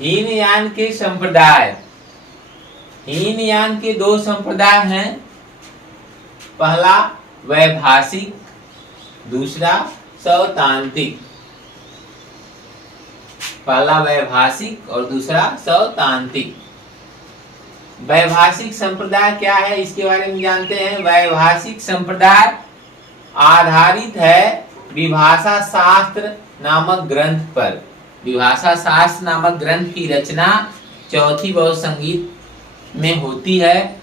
हीनयान के संप्रदाय। हीनयान के दो संप्रदाय हैं, पहला वैभाषिक, दूसरा सौतांत्रिक। पहला वैभाषिक और दूसरा सौतांत्रिक। वैभाषिक संप्रदाय क्या है इसके बारे में जानते हैं। वैभाषिक संप्रदाय आधारित है विभाषा शास्त्र नामक ग्रंथ पर। विभाषा शास्त्र नामक ग्रंथ की रचना चौथी बहु संगीत में होती है,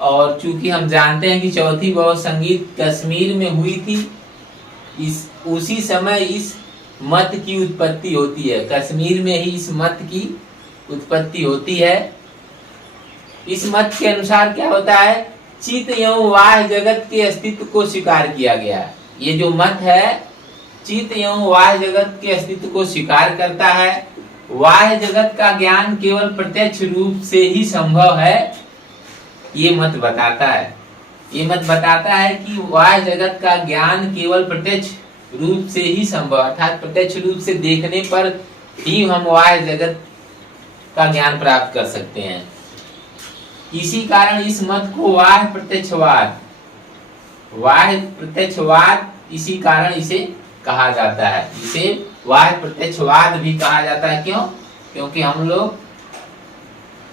और चूंकि हम जानते हैं कि चौथी बहु संगीत कश्मीर में हुई थी, उसी समय इस मत की उत्पत्ति होती है। कश्मीर में ही इस मत की उत्पत्ति होती है। इस मत के अनुसार क्या होता है, चित्त एवं बाह्य जगत के अस्तित्व को स्वीकार किया गया है। ये जो मत है चित्त एवं बाह्य जगत के अस्तित्व को स्वीकार करता है। बाह्य जगत का ज्ञान केवल प्रत्यक्ष रूप से ही संभव है, ये मत बताता है। ये मत बताता है कि बाह्य जगत का ज्ञान केवल प्रत्यक्ष रूप से ही संभव, अर्थात प्रत्यक्ष रूप से देखने पर ही हम बाह्य जगत का ज्ञान प्राप्त कर सकते हैं। इसी कारण इस मत को बाह्य प्रत्यक्षवाद इसी कारण इसे कहा जाता है। इसे बाह्य प्रत्यक्षवाद भी कहा जाता है। क्यों? क्योंकि हम लोग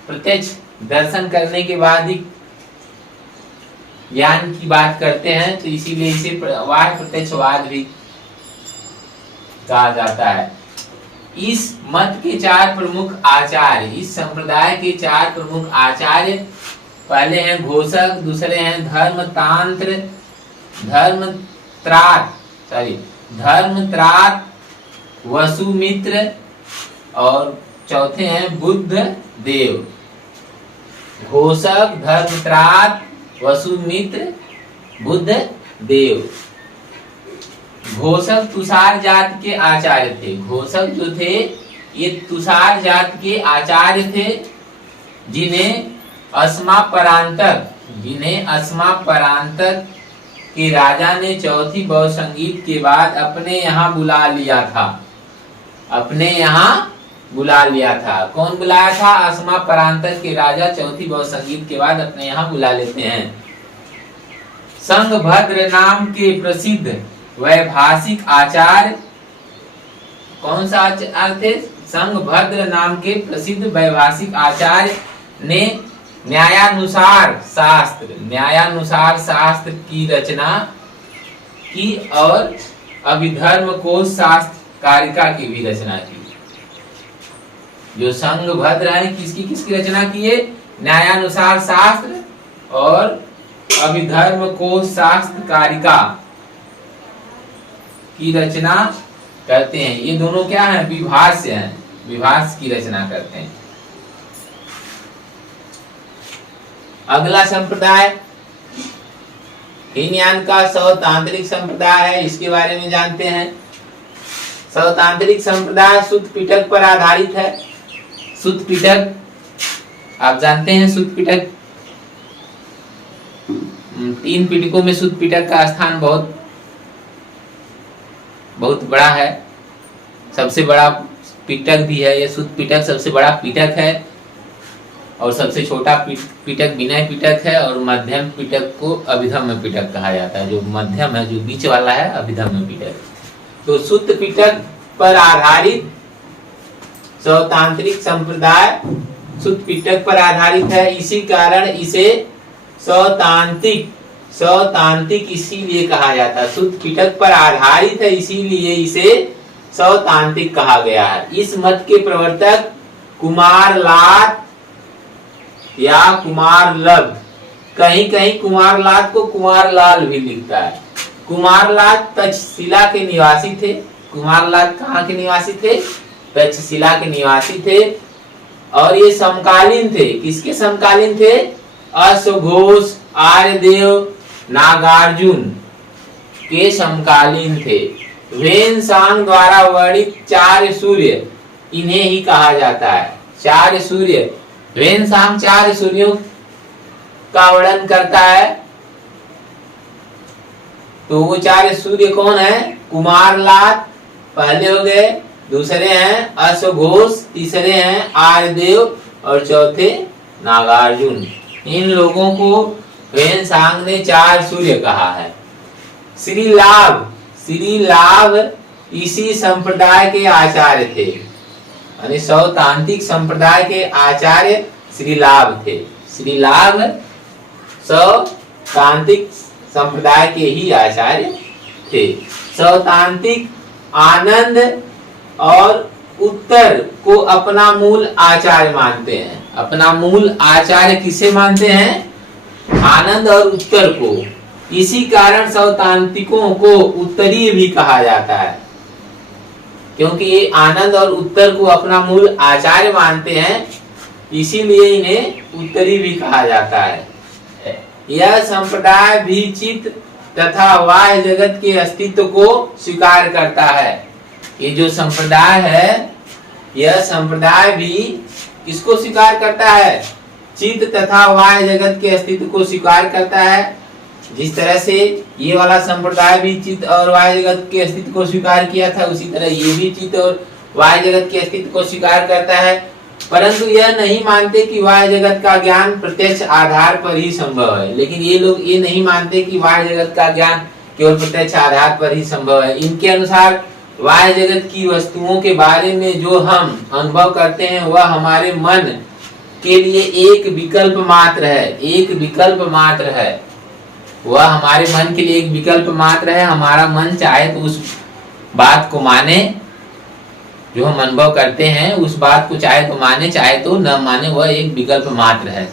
प्रत्यक्ष दर्शन करने के बाद ही ज्ञान की बात करते हैं, तो इसीलिए इसे बाह्य प्रत्यक्षवाद भी कहा जाता है। इस मत के चार प्रमुख आचार्य, इस संप्रदाय के चार प्रमुख आचार्य पहले हैं घोषक, दूसरे हैं धर्मत्रात वसुमित्र, और चौथे हैं बुद्ध देव। घोषक, धर्मत्रात, वसुमित्र, बुद्ध देव। घोषक तुषार जात के आचार्य थे। घोषक जो थे ये तुषार जात के आचार्य थे, जिन्हें अस्मापरांतक के राजा ने चौथी बहु संगीत के बाद अपने यहाँ बुला लिया था। कौन बुलाया था? अस्मापरांतक के राजा चौथी बहु संगीत के बाद अपने यहाँ बुला लेते हैं। संघभद्र नाम के प्रसिद्ध वैभाषिक आचार्य, कौन सा आचार्य थे? संघभद्र नाम के प्रसिद्ध वैभाषिक आचार्य ने न्यायानुसार शास्त्र की रचना की और अभिधर्म कोश शास्त्र कारिका की भी रचना की। जो संघभद्र है किसकी रचना की है? न्यायानुसार शास्त्र और अभिधर्म कोश शास्त्र कारिका की रचना करते हैं। ये दोनों क्या हैं? विभाष्य हैं, विभाष्य की रचना करते हैं। अगला संप्रदाय हीनयान का सौतांत्रिक संप्रदाय है, इसके बारे में जानते हैं। सौतांत्रिक संप्रदाय सुत्त पिटक पर आधारित है। सुत्त पिटक आप जानते हैं, सुत्त पिटक 3 पिटकों में सुत्त पिटक का स्थान बहुत बड़ा है। सबसे बड़ा पिटक भी है ये सुत्त पिटक, सबसे बड़ा पिटक है, और सबसे छोटा पिटक विनय पिटक है, और मध्यम पिटक को अभिधम्य पिटक कहा जाता है। जो मध्यम है, जो बीच वाला है, अभिधम्य पिटक। तो सुत्त पिटक पर आधारित सौतांत्रिक संप्रदाय सुत्त पिटक पर आधारित है। इसी कारण इसे सौतांत्रिक इसीलिए कहा जाता है। सुत्त पिटक पर आधारित है, इसीलिए इसे सौतांत्रिक कहा गया है। इस मत के प्रवर्तक कुमारलात या कुमारलब्ध, कहीं कुमारलात को कुमारलाल भी लिखता है। कुमारलात तक्षशिला के निवासी थे। कुमारलात कहाँ के निवासी थे? तक्षशिला के निवासी थे, और ये समकालीन थे। किसके समकालीन थे? अश्वघोष, आर्यदेव, नागार्जुन के समकालीन थे। वेनसांग द्वारा वर्णित 4 सूर्य इन्हें ही कहा जाता है। 4 सूर्य, वेनसांग 4 सूर्यों का वर्णन करता है। तो वो 4 सूर्य कौन है? कुमारलात पहले हो गए, दूसरे हैं अश्वघोष, तीसरे हैं आर्यदेव और चौथे नागार्जुन। इन लोगों को ह्वेन-सांग ने 4 सूर्य कहा है। श्री लाभ इसी संप्रदाय के आचार्य थे, यानी सौतांत्रिक संप्रदाय के आचार्य श्री लाभ थे। श्री लाभ सौतांत्रिक संप्रदाय के ही आचार्य थे। सौतांत्रिक आनंद और उत्तर को अपना मूल आचार्य मानते हैं। अपना मूल आचार्य किसे मानते हैं? आनंद और उत्तर को। इसी कारण सौतांत्रिकों को उत्तरीय भी कहा जाता है, क्योंकि ये आनंद और उत्तर को अपना मूल आचार्य मानते हैं, इसीलिए इन्हें उत्तरी भी कहा जाता है। यह संप्रदाय भी चित्त तथा बाह्य जगत के अस्तित्व को स्वीकार करता है। ये जो संप्रदाय है, यह संप्रदाय भी किसको स्वीकार करता है? चित्त तथा बाह्य जगत के अस्तित्व को स्वीकार करता है। जिस तरह से ये वाला संप्रदाय भी चित्त और बाह्य जगत के अस्तित्व को स्वीकार किया था, उसी तरह ये भी चित्त और बाह्य जगत के अस्तित्व को स्वीकार करता है, परंतु यह नहीं मानते कि बाह्य जगत का ज्ञान प्रत्यक्ष आधार पर ही संभव है। लेकिन ये लोग ये नहीं मानते कि बाह्य जगत का ज्ञान केवल प्रत्यक्ष आधार पर ही संभव है। इनके अनुसार बाह्य जगत की वस्तुओं के बारे में जो हम अनुभव करते हैं, वह हमारे मन के लिए एक विकल्प मात्र है। एक विकल्प मात्र है, वह हमारे मन के लिए एक विकल्प मात्र है। हमारा मन चाहे तो उस बात को माने, जो हम अनुभव करते हैं उस बात को चाहे तो माने, चाहे तो न माने, वह एक विकल्प मात्र है।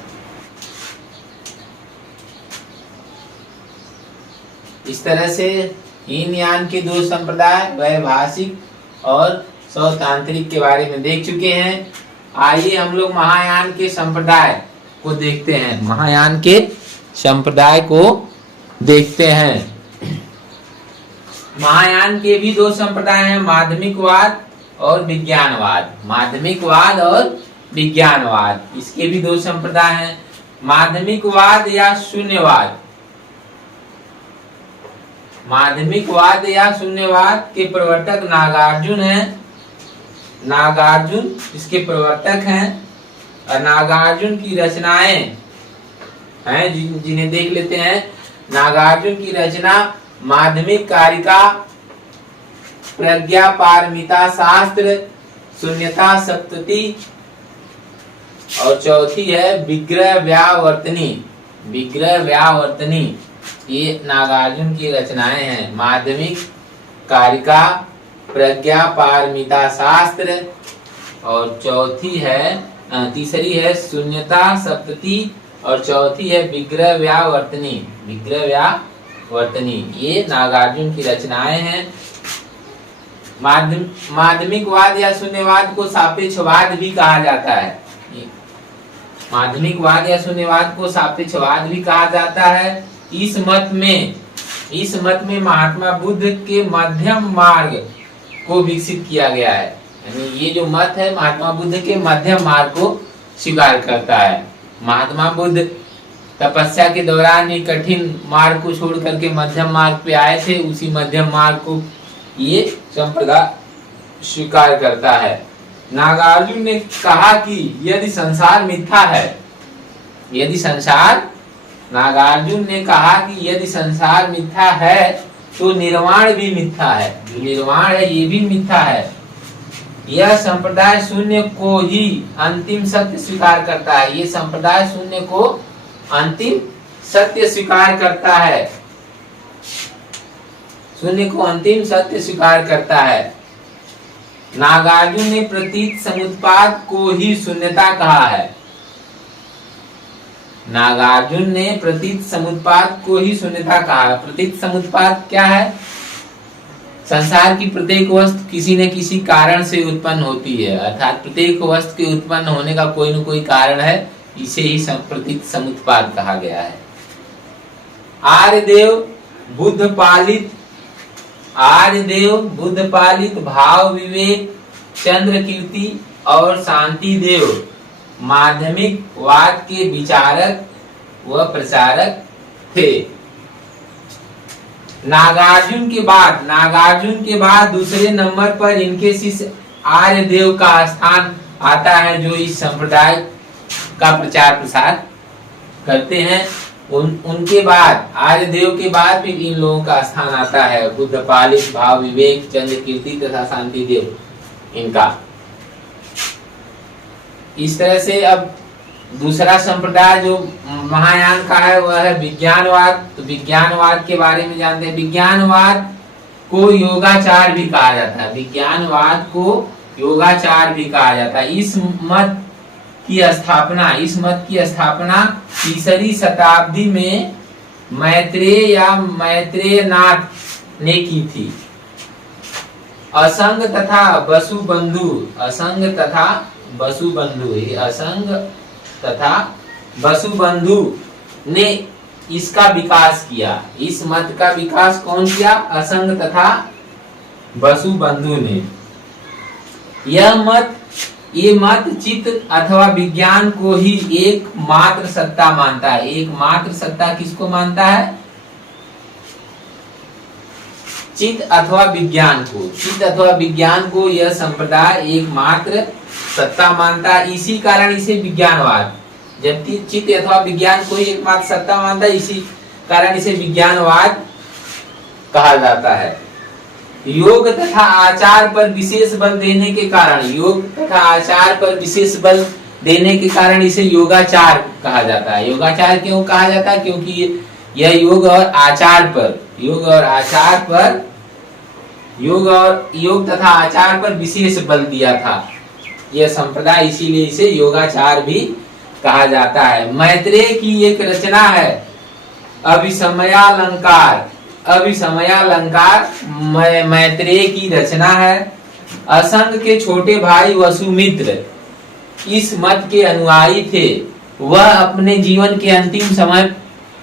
इस तरह से yin yang के 2 संप्रदाय, वैभाषिक और सौतांत्रिक के बारे में देख चुके हैं। आइए हम लोग महायान के संप्रदाय को देखते हैं। महायान के संप्रदाय को देखते हैं। महायान के भी 2 संप्रदाय हैं, माध्यमिकवाद और विज्ञानवाद। माध्यमिकवाद और विज्ञानवाद, इसके भी 2 संप्रदाय हैं। माध्यमिकवाद या शून्यवाद, माध्यमिकवाद या शून्यवाद के प्रवर्तक नागार्जुन हैं। नागार्जुन इसके प्रवर्तक हैं और नागार्जुन की रचनाएं हैं जिन्हें देख लेते हैं। नागार्जुन की रचना माध्यमिक कारिका, प्रज्ञा पारमिता शास्त्र, शून्यता सप्तति और चौथी है विग्रह व्यावर्तनी। विग्रह व्यावर्तनी ये नागार्जुन की रचनाएं हैं। माध्यमिक कारिका, प्रज्ञा पारमिता शास्त्र और चौथी है, तीसरी है शून्यता सप्तति और चौथी है विग्रह व्यावर्तनी। विग्रह व्यावर्तनी ये नागार्जुन की रचनाएं हैं। माध्यमिकवाद या शून्यवाद को सापेक्षवाद भी कहा जाता है। माध्यमिकवाद या शून्यवाद को सापेक्षवाद भी कहा जाता है। इस मत में महात्मा बुद्ध के मध्यम मार्ग को विकसित किया गया है। यानी ये जो मत है महात्मा बुद्ध के मध्यम मार्ग को स्वीकार करता है। महात्मा बुद्ध तपस्या के दौरान ही कठिन मार्ग को छोड़ करके मध्यम मार्ग पे आए थे, उसी मध्यम मार्ग को ये संप्रदाय स्वीकार करता है। नागार्जुन ने कहा कि यदि संसार मिथ्या है, यदि संसार, नागार्जुन ने कहा कि यदि संसार मिथ्या है तो निर्वाण भी मिथ्या है। जो निर्वाण है ये भी मिथ्या है। यह संप्रदाय शून्य को ही अंतिम सत्य स्वीकार करता है। ये संप्रदाय शून्य को अंतिम सत्य स्वीकार करता है। शून्य को अंतिम सत्य स्वीकार करता है। नागार्जुन ने प्रतीत समुत्पाद को ही शून्यता कहा है। नागार्जुन ने प्रतीत समुत्पाद को ही शून्यता कहा है। प्रतीत समुत्पाद क्या है? संसार की प्रत्येक वस्तु किसी न किसी कारण से उत्पन्न होती है, अर्थात प्रत्येक वस्तु के उत्पन्न होने का कोई न कोई कारण है, इसे ही प्रतीत समुत्पाद कहा गया है। आर्यदेव बुद्ध पालित भाव विवेक चंद्र कीर्ति और शांति देव माध्यमिक वाद के विचारक व प्रचारक थे। नागार्जुन के बाद दूसरे नंबर पर इनके शिष्य आर्यदेव का स्थान आता है, जो इस संप्रदाय का प्रचार प्रसार करते हैं। उनके बाद आर्यदेव के बाद फिर इन लोगों का स्थान आता है, बुद्धपालिक, भाव विवेक, चंद्र कीर्ति तथा शांति देव इनका। इस तरह से अब दूसरा संप्रदाय जो महायान का है वह है विज्ञानवाद। तो विज्ञानवाद के बारे में जानते हैं। विज्ञानवाद को योगाचार भी कहा जाता है, विज्ञानवाद को योगाचार भी कहा जाता है। इस मत की स्थापना 3री शताब्दी में मैत्रेयनाथ ने की थी। असंग तथा वसुबंधु ने इसका विकास किया। इस मत का विकास कौन किया? असंग तथा वसुबंधु ने। ये मत चित्त अथवा विज्ञान को ही एकमात्र सत्ता मानता है। एकमात्र सत्ता किसको मानता है? चित्त अथवा विज्ञान को यह संप्रदाय एकमात्र सत्ता मानता है। इसी कारण इसे विज्ञानवाद, जबकि चित्त अथवा विज्ञान को ही एकमात्र सत्ता मानता है, इसी कारण इसे विज्ञानवाद कहा जाता है। योग तथा आचार पर विशेष बल देने के कारण इसे योगाचार कहा जाता है। योगाचार क्यों कहा जाता है? क्योंकि यह योग तथा आचार पर विशेष बल दिया था यह संप्रदाय, इसीलिए इसे योगाचार भी कहा जाता है। मैत्रेय की एक रचना है अभिसमयालंकार मैत्रेय की रचना है। असंग के छोटे भाई वसुमित्र इस मत के अनुयायी थे। वह अपने जीवन के अंतिम समय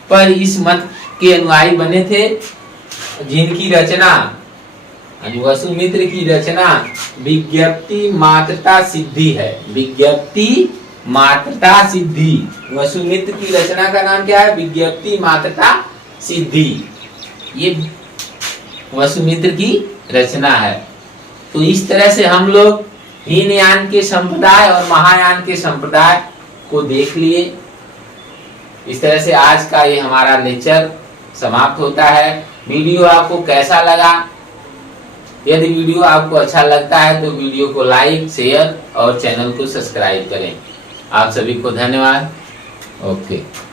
पर इस मत के अनुयायी बने थे, जिनकी रचना वसुमित्र की रचना विज्ञप्ति मात्रता सिद्धि है। विज्ञप्ति मात्रता सिद्धि, वसुमित्र की रचना का नाम क्या है? विज्ञप्ति मात्रता सिद्धि। ये वसुमित्र की रचना है। तो इस तरह से हम लोग हीनयान के संप्रदाय और महायान के संप्रदाय को देख लिए। इस तरह से आज का ये हमारा लेक्चर समाप्त होता है। वीडियो आपको कैसा लगा? यदि वीडियो आपको अच्छा लगता है तो वीडियो को लाइक, शेयर और चैनल को सब्सक्राइब करें। आप सभी को धन्यवाद। ओके।